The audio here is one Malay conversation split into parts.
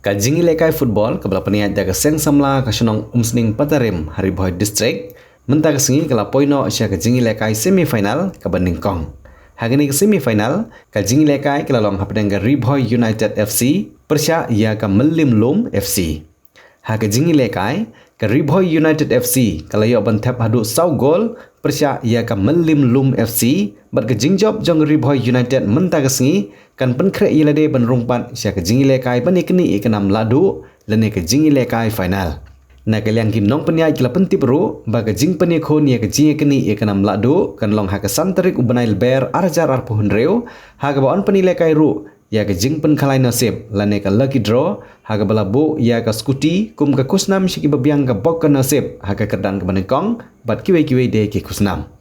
Kajingi lekai football kabla peniat jaga seng samla kasunong umsning Patarim Hariboy District mentag sengi kala poino asya kajingi lekai semifinal kabanding Kong. Hagani ke semifinal kajingi lekai kala long hapdeng Hariboy United FC persya ia ka Melim Lum FC. Kajingi lekai ke Hariboy United FC kala yo bantap hadu sau gol persya ia ka Melim Lum FC bat kajing job jong Hariboy United mentag sengi kan penkre ilade benrumpat sya kejingi lekai panikni ikanam ladu lene kejingi lekai final. Na kaliang kim nong peniai kila penti peru ba kejing penikho ni kejingi kini ikanam ladu kan long ha kesanterik ubanai ber arjar arpuhun reu ha ka baon peni lekai ru ya kejing pen khalai nasib lene ka lucky draw ha ka balabu ya ka skuti kum ka kusnam syiki babiang ka bok ka nasib ha ka kerdan ka banekong bat kiwe-kiwe de ki kusnam.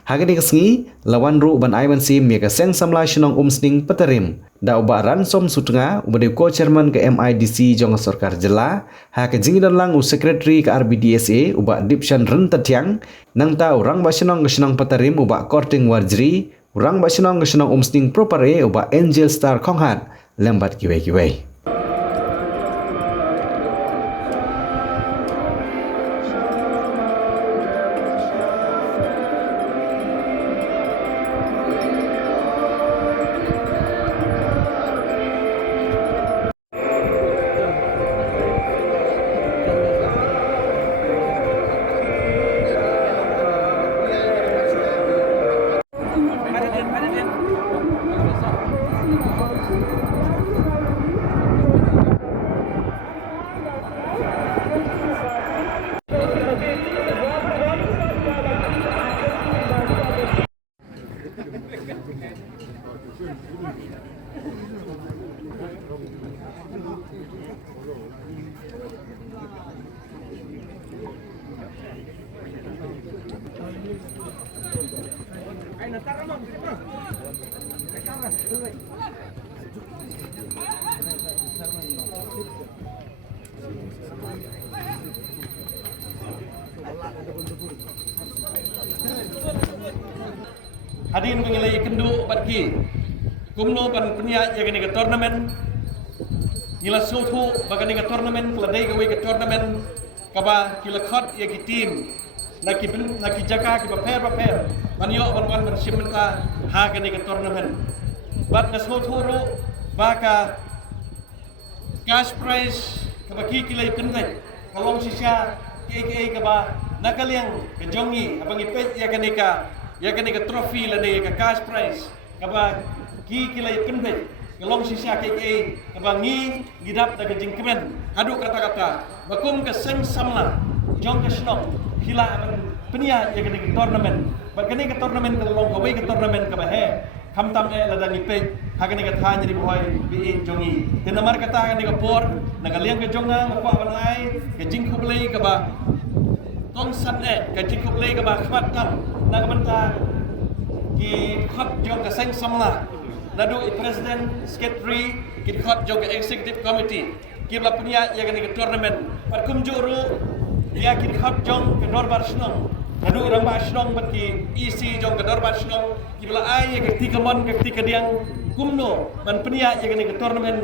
Hagani kesengi lawan ru ban aiban sim ya seng samla shinong umsning Patarim da uba ransom sutunga uba de ko chairman ke MIDC jong sarkar jela ha ke jingi dan lang u secretary ke RBDSA uba dipshan rentatiang nang ta urang ba shinong Patarim uba korting warjri urang ba shinong umsning propare uba Angel Star Konghat lembat kiwe-kiwe. Hadirin pengilai kendu batki kumno pan peniak yang ini ke turnamen nila sotu bagan ke turnamen keladai gawe ke turnamen kaba kila khot ya ki team naki jaka ki prepare manyo ban bersimenta ha kan ke turnamen bat na sotu ro baka cash prize kaba ki kila pentai kalong sisya KKA kaba nakaliang kejongi abang ipet ya kan ke trofi lane ke cash prize kaba ki kilai penbet kelong sisya KKA kaba ngi gidap da kejing kemen hadu kata-kata bakum ke seng samla jong ke snok kila penia ya kan ke tournament bakani ke tournament ke long kawai ke tournament kaba he kamtam lada nipet hagani ke tha nyari boy bi jongi tenamar kata kan ke por nagaliang ke jonga apa banai kejing kublai kaba tong sat ke jing kublai kaba khmat tam na kamanta ki khot jong ka seng samla nadu i president secretary ki khot jong ka executive committee ki bla punya ya kan ke tournament par kum juru ya ki khot jong ke dorbar snong nadu irang ba snong bat ki EC jong ke dorbar snong ki bla ai ya ke tikamon ke tikadiang kumno ban punya ya kan ke tournament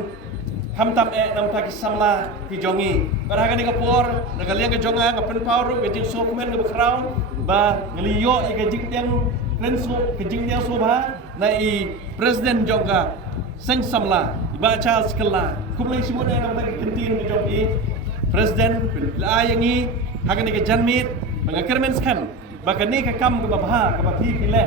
hamtam nam ta ki samla ki jongi baragani ka por nagaliang ka jonga ka pen power ke jing sokmen ke bakraw ba ngeliyo i ke jing yang renso ke jing yang soba na i president jonga seng samla ba Charles kala kumlai simon nam ta ki kentin ke jongi president la yangi hagani ke janmit bangakermen skam bakani ka kam ke babha ka bathi pile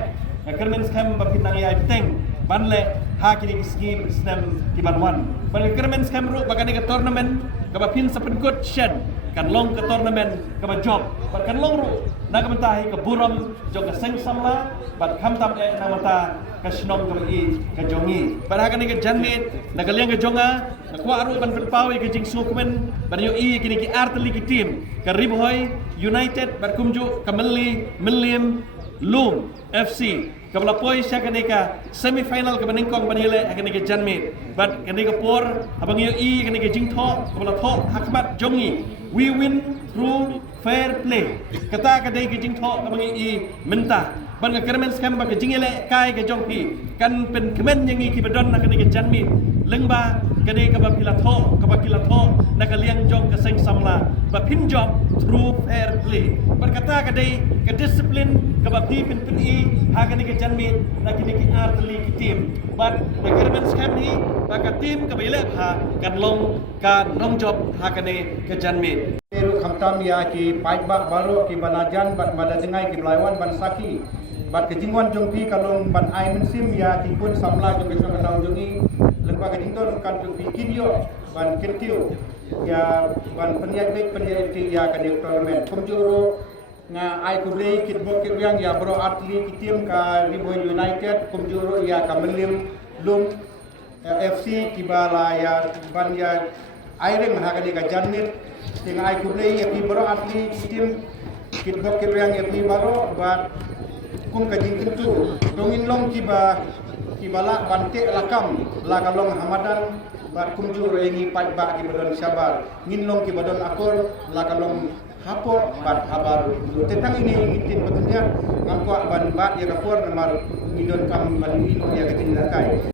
kermen skam ba pinang ya teng banle ha kini ski stem ki banwan ban kermen skam ru bagani ke tournament ka ba pin sapen good shed kan long ke tournament ka ba job ban kan long ru na ka mentahi ke buram jog ke seng samla ban kham tam na mata ka snong ka i ka jongi ban ha kini ke janmit na kaliang ke jonga na kwa ru ban pawi ke jing sukmen ban yo i kini ki artli ki team ka Hariboy United ban kumju ka Melim Lum FC kabla poi sya kanika semifinal ka baningkong banile kanika janmit but kanika por abang yo i kanika jingtho kabla tho hakmat jongi we win through fair play kata kadai ke jingtho kabang i menta ban ka kermen skam ba ke jingile kai ke jongpi kan pen kemen yang i ki bedon na kanika janmit lengba kene ka pilatho na kaliang jong ka seng samla ba pinjok through fair play berkata kadai ke disiplin ka ba pin i ha kene ke janmi na kini ki artli ki tim but na kermen scam ni ba ka tim ka bele ha kan long ka nong job ha kene ke janmi Eru khamtam ya ki paitba baru ki banajan bat madadengai ki belaiwan ban saki bat kejingwan jongpi kalong ban ai mensim ya ki pun samla jong besok kadau jongi lembaga jinton kan jongpi kidio ban kentiu ya ban peniat baik peniat ya kan tournament kumjuro nga ai kublei kit bok kit yang ya bro atli ki tim ka Riboy United kumjuro ya ka melim lum FC kibala ya ban ya aireng mahakani ka janmit dengan ai kublei ya ki bro atli ki tim kit bok kit yang ya ki baro bat kum kajing tentu dongin long kibala bante lakam lakalong hamadan bat kumjur ini pat ba ki badon sabar ngin long ki badon akor lakalong hapo bat habar tentang ini ngitin petunjuk ngangko ban bat ya kapor namar ngidon kam ban ino ya ketin lakai